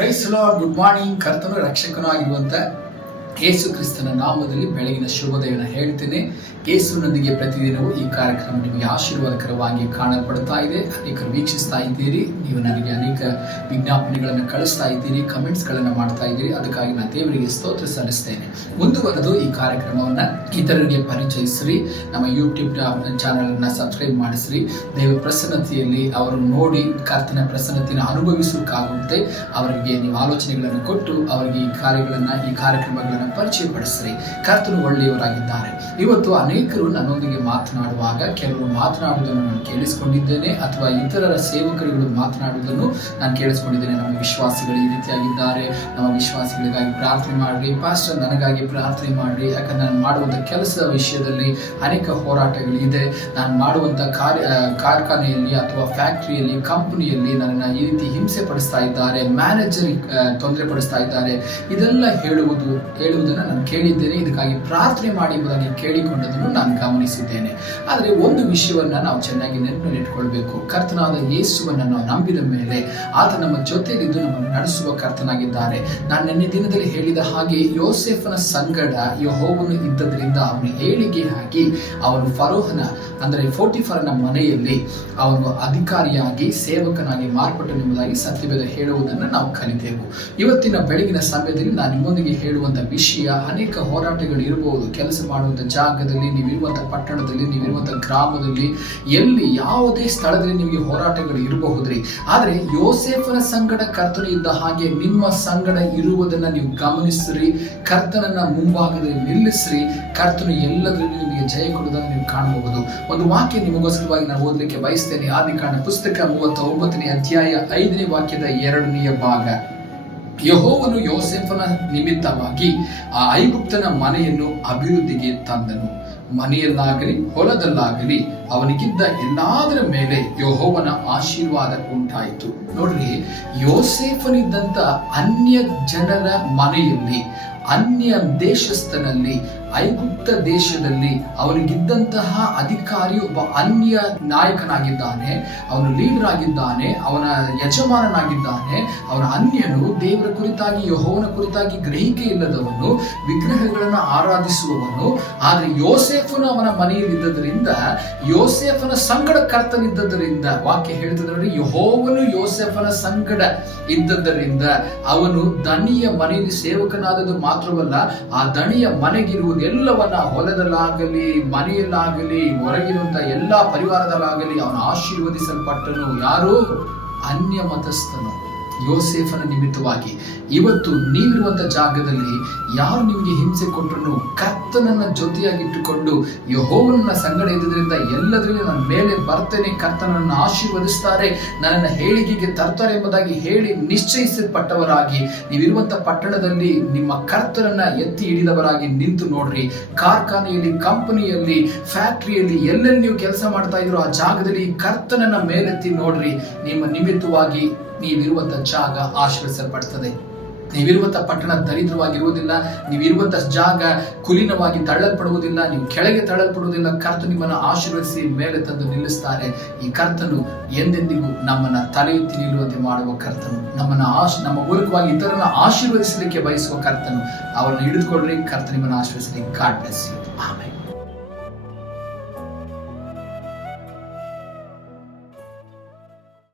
Price good morning ಕರ್ತನು ರಕ್ಷಕನೂ ಆಗಿರುವಂತ ಯೇಸು ಕ್ರಿಸ್ತನ ನಾಮದಲ್ಲಿ ಬೆಳಗಿನ ಶುಭೋದಯನ ಹೇಳ್ತೇನೆ. ಯೇಸುನೊಂದಿಗೆ ಪ್ರತಿದಿನವೂ ಈ ಕಾರ್ಯಕ್ರಮ ನಿಮಗೆ ಆಶೀರ್ವಾದಕರವಾಗಿ ಕಾಣಲ್ಪಡ್ತಾ ಇದೆ. ಅನೇಕರು ವೀಕ್ಷಿಸ್ತಾ ಇದ್ದೀರಿ. ನೀವು ನನಗೆ ಅನೇಕ ವಿಜ್ಞಾಪನೆಗಳನ್ನು ಕಳಿಸ್ತಾ ಇದ್ದೀರಿ, ಕಮೆಂಟ್ಸ್ಗಳನ್ನು ಮಾಡ್ತಾ ಇದ್ದೀರಿ. ಅದಕ್ಕಾಗಿ ನಾನು ದೇವರಿಗೆ ಸ್ತೋತ್ರ ಸಲ್ಲಿಸ್ತೇನೆ. ಮುಂದುವರೆದು ಈ ಕಾರ್ಯಕ್ರಮವನ್ನು ಇತರರಿಗೆ ಪರಿಚಯಿಸ್ರಿ. ನಮ್ಮ ಯೂಟ್ಯೂಬ್ ಚಾನಲನ್ನು ಸಬ್ಸ್ಕ್ರೈಬ್ ಮಾಡಿಸ್ರಿ. ದೇವ ಪ್ರಸನ್ನತೆಯಲ್ಲಿ ಅವರು ನೋಡಿ ಕರ್ತನ ಪ್ರಸನ್ನತೆಯನ್ನು ಅನುಭವಿಸೋಕ್ಕಾಗುವಂತೆ ಅವರಿಗೆ ನೀವು ಆಲೋಚನೆಗಳನ್ನು ಕೊಟ್ಟು ಅವರಿಗೆ ಈ ಕಾರ್ಯಗಳನ್ನು ಈ ಕಾರ್ಯಕ್ರಮಗಳನ್ನು ಪರಿಚಯಪಡಿಸ್ರಿ. ಕರ್ತನು ಒಳ್ಳೆಯವರಾಗಿದ್ದಾರೆ. ಇವತ್ತು ಅನೇಕರು ನನ್ನೊಂದಿಗೆ ಮಾತನಾಡುವಾಗ ಕೆಲವರು ಮಾತನಾಡುವುದನ್ನು ನಾನು ಕೇಳಿಸಿಕೊಂಡಿದ್ದೇನೆ ಅಥವಾ ಇತರರ ಸೇವಕರುಗಳು ಮಾತನಾಡುವುದನ್ನು ನಾನು ಕೇಳಿಸ್ಕೊಂಡಿದ್ದೇನೆ. ನಮ್ಮ ವಿಶ್ವಾಸಿಗಳು ಈ ರೀತಿಯಾಗಿದ್ದಾರೆ. ನಮ್ಮ ವಿಶ್ವಾಸಿಗಳಿಗಾಗಿ ಪ್ರಾರ್ಥನೆ ಮಾಡ್ರಿ. ಪಾಸ್ಟರ್ ನನಗಾಗಿ ಪ್ರಾರ್ಥನೆ ಮಾಡ್ರಿ. ಯಾಕಂದ್ರೆ ನಾನು ಮಾಡುವಂಥ ಕೆಲಸದ ವಿಷಯದಲ್ಲಿ ಅನೇಕ ಹೋರಾಟಗಳಿದೆ. ನಾನು ಮಾಡುವಂಥ ಕಾರ್ಯ ಕಾರ್ಖಾನೆಯಲ್ಲಿ ಅಥವಾ ಫ್ಯಾಕ್ಟರಿಯಲ್ಲಿ ಕಂಪನಿಯಲ್ಲಿ ನನ್ನನ್ನು ಈ ರೀತಿ ಹಿಂಸೆ ಪಡಿಸ್ತಾ ಇದ್ದಾರೆ. ಮ್ಯಾನೇಜರ್ ತೊಂದರೆ ಪಡಿಸ್ತಾ ಇದ್ದಾರೆ. ಇದೆಲ್ಲ ಹೇಳುವುದು, ಹೇಳುವುದನ್ನು ನಾನು ಕೇಳಿದ್ದೇನೆ. ಇದಕ್ಕಾಗಿ ಪ್ರಾರ್ಥನೆ ಮಾಡಿ ಎಂಬುದಾಗಿ ಕೇಳಿಕೊಂಡದನ್ನು ನಾನು ಗಮನಿಸಿದ್ದೇನೆ. ಆದರೆ ಒಂದು ವಿಷಯವನ್ನ ನಾವು ಚೆನ್ನಾಗಿ ನೆನಪಿನಲ್ಲಿ ಇಟ್ಕೊಳ್ಬೇಕು ಕರ್ತನಾದ ಯೇಸುವನ್ನು ನಾವು ನಂಬಿದ ಮೇಲೆ ಆತ ನಮ್ಮ ಜೊತೆಯಲ್ಲಿದ್ದು ನಮ್ಮನ್ನು ನಡೆಸುವ ಕರ್ತನಾಗಿದ್ದಾರೆ. ನಾನು ನಿನ್ನೆ ದಿನದಲ್ಲಿ ಹೇಳಿದ ಹಾಗೆ ಯೋಸೆಫನ ಸಂಗಡ ಯಹೋವನು ಇದ್ದದ್ರಿಂದ ಅವನ ಏಳಿಗೆ ಹಾಕಿ ಅವನು ಫರೋಹನ, ಅಂದರೆ ಫೋರ್ಟಿಫರನ ಮನೆಯಲ್ಲಿ ಅವನು ಅಧಿಕಾರಿಯಾಗಿ, ಸೇವಕನಾಗಿ ಮಾರ್ಪಟ್ಟನೆಂಬುದಾಗಿ ಸತ್ಯವೇದ ಹೇಳುವುದನ್ನು ನಾವು ಕಲಿತೆವು. ಇವತ್ತಿನ ಬೆಳಗಿನ ಸಮಯದಲ್ಲಿ ನಾನು ನಿಮ್ಮೊಂದಿಗೆ ಹೇಳುವಂತ ವಿಷಯ ಅನೇಕ ಹೋರಾಟಗಳು ಇರಬಹುದು, ಕೆಲಸ ಮಾಡುವಂತ ಜಾಗದಲ್ಲಿ ನೀವಿರುವಂತ ಪಟ್ಟಣದಲ್ಲಿ ನೀವಿರುವಂಥ ಗ್ರಾಮದಲ್ಲಿ, ಎಲ್ಲಿ ಯಾವುದೇ ಸ್ಥಳದಲ್ಲಿ ನಿಮಗೆ ಹೋರಾಟಗಳು ಇರಬಹುದ್ರಿ. ಆದ್ರೆ ಯೋಸೇಫನ ಸಂಗಡ ಕರ್ತನ ಇದ್ದ ಹಾಗೆ ನಿಮ್ಮ ಸಂಗಡ ಇರುವುದನ್ನ ನೀವು ಗಮನಿಸ್ರಿ, ಕರ್ತನನ್ನ ಮುಂಭಾಗದಲ್ಲಿ ನಿಲ್ಲಿಸ್ರಿ, ಕರ್ತನು ಎಲ್ಲದರಲ್ಲಿ ನಿಮಗೆ ಜಯ ಕೊಡುವುದನ್ನು ನೀವು ಕಾಣಬಹುದು. ಒಂದು ವಾಕ್ಯ ನಿಮಗೋಸ್ಕರವಾಗಿ ನಾನು ಓದಲಿಕ್ಕೆ ಬಯಸ್ತೇನೆ. ಆದಿಕಾಂಡ ಪುಸ್ತಕ ಮೂವತ್ತ ಒಂಬತ್ತನೇ ಅಧ್ಯಾಯ ಐದನೇ ವಾಕ್ಯದ ಎರಡನೆಯ ಭಾಗ. ಯಹೋವನು ಯೋಸೆಫನ ನಿಮಿತ್ತವಾಗಿ ಆ ಐಗುಪ್ತನ ಮನೆಯನ್ನು ಅಭಿವೃದ್ಧಿಗೆ ತಂದನು. ಮನೆಯಲ್ಲಾಗಲಿ ಹೊಲದಲ್ಲಾಗಲಿ ಅವನಿಗಿದ್ದ ಎಲ್ಲಾದರ ಮೇಲೆ ಯಹೋವನ ಆಶೀರ್ವಾದ ಉಂಟಾಯಿತು. ನೋಡ್ರಿ, ಯೋಸೇಫನಿದ್ದಂತ ಅನ್ಯ ಜನರ ಮನೆಯಲ್ಲಿ, ಅನ್ಯ ದೇಶಸ್ಥನಲ್ಲಿ ಐಗುಪ್ತ ದೇಶದಲ್ಲಿ ಅವನಿಗಿದ್ದಂತಹ ಅಧಿಕಾರಿ ಒಬ್ಬ ಅನ್ಯ ನಾಯಕನಾಗಿದ್ದಾನೆ, ಅವನು ಲೀಡರ್ ಆಗಿದ್ದಾನೆ, ಅವನ ಯಜಮಾನನಾಗಿದ್ದಾನೆ, ಅವನ ಅನ್ಯನು ದೇವರ ಕುರಿತಾಗಿ, ಯಹೋವನ ಕುರಿತಾಗಿ ಗ್ರಹಿಕೆ ಇಲ್ಲದವನು, ವಿಗ್ರಹಗಳನ್ನು ಆರಾಧಿಸುವವನು. ಆದರೆ ಯೋಸೆಫನು ಅವನ ಮನೆಯಲ್ಲಿ ಇದ್ದದರಿಂದ ಯೋಸೇಫನ ಸಂಗಡ ಕರ್ತನಿದ್ದದರಿಂದ, ವಾಕ್ಯ ಹೇಳ್ತದೆ ನೋಡಿ, ಯಹೋವನು ಯೋಸೆಫನ ಸಂಗಡ ಇದ್ದದರಿಂದ, ಅವನು ದಣಿಯ ಮನೆಯಲ್ಲಿ ಸೇವಕನಾದದ್ದು ಮಾತ್ರವಲ್ಲ, ಆ ದಣಿಯ ಮನೆಗಿರುವುದೆಲ್ಲವನ್ನ ಹೊಲದಲ್ಲಾಗಲಿ ಮನೆಯಲ್ಲಾಗಲಿ ಹೊರಗಿರುವಂತ ಎಲ್ಲಾ ಪರಿವಾರದಲ್ಲಾಗಲಿ ಅವನು ಆಶೀರ್ವದಿಸಲ್ಪಟ್ಟನು. ಯಾರು? ಅನ್ಯ ಮತಸ್ಥನು ಯೋಸೇಫನ ನಿಮಿತ್ತವಾಗಿ, ಇವತ್ತು ನೀವಿರುವಂತ ಜಾಗದಲ್ಲಿ ಯಾರು ನಿಮಗೆ ಹಿಂಸೆ ಕೊಟ್ಟರು ಕರ್ತನನ್ನ ಜೊತೆಯಾಗಿಟ್ಟುಕೊಂಡು ಯಹೋವನ ಸಂಗಡ ಇದ್ದರಿಂದ ಎಲ್ಲದರಲ್ಲಿ ನನ್ನ ಮೇಲೆ ಬರ್ತೇನೆ, ಕರ್ತನನ್ನು ಆಶೀರ್ವದಿಸ್ತಾರೆ, ನನ್ನನ್ನು ಹೇಳಿಕೆಗೆ ತರ್ತಾರೆ ಎಂಬುದಾಗಿ ಹೇಳಿ ನಿಶ್ಚಯಿಸಲ್ಪಟ್ಟವರಾಗಿ, ನೀವಿರುವಂತ ಪಟ್ಟಣದಲ್ಲಿ ನಿಮ್ಮ ಕರ್ತನನ್ನ ಎತ್ತಿ ಹಿಡಿದವರಾಗಿ ನಿಂತು ನೋಡ್ರಿ. ಕಾರ್ಖಾನೆಯಲ್ಲಿ, ಕಂಪನಿಯಲ್ಲಿ, ಫ್ಯಾಕ್ಟ್ರಿಯಲ್ಲಿ ಎಲ್ಲೆಲ್ಲಿ ನೀವು ಕೆಲಸ ಮಾಡ್ತಾ ಇದ್ರು ಆ ಜಾಗದಲ್ಲಿ ಕರ್ತನನ್ನ ಮೇಲೆತ್ತಿ ನೋಡ್ರಿ. ನಿಮ್ಮ ನಿಮಿತ್ತವಾಗಿ ನೀವಿರುವಂತ ಜಾಗ ಆಶ್ರಯಿಸಲ್ಪಡ್ತದೆ ನೀವಿರುವಂತ ಪಟ್ಟಣ ದರಿದ್ರವಾಗಿರುವುದಿಲ್ಲ ನೀವಿರುವಂತ ಜಾಗ ಕುಲೀನವಾಗಿ ತಳ್ಳಲ್ಪಡುವುದಿಲ್ಲ, ನೀವು ಕೆಳಗೆ ತಳ್ಳಲ್ಪಡುವುದಿಲ್ಲ ಕರ್ತ ನಿಮ್ಮನ್ನು ಆಶೀರ್ವದಿಸಿ ಮೇಲೆ ತಂದು ನಿಲ್ಲಿಸ್ತಾರೆ. ಈ ಕರ್ತನು ಎಂದೆಂದಿಗೂ ನಮ್ಮನ್ನ ತಲೆ ಎತ್ತಿ ನಿಲ್ಲುವಂತೆ ಮಾಡುವ ಕರ್ತನು. ನಮ್ಮನ್ನ ಆಶ್, ನಮ್ಮ ಮೂಲಕವಾಗಿ ಇತರನ್ನ ಆಶೀರ್ವದಿಸಲಿಕ್ಕೆ ಬಯಸುವ ಕರ್ತನು. ಅವರನ್ನು ಹಿಡಿದುಕೊಳ್ಳ್ರಿ ಕರ್ತ ನಿಮ್ಮನ್ನು ಆಶೀರ್ವದಿಸಲಿ. ಗಾಡ್ ಬ್ಲೆಸ್ ಯು ಆಮೇಲೆ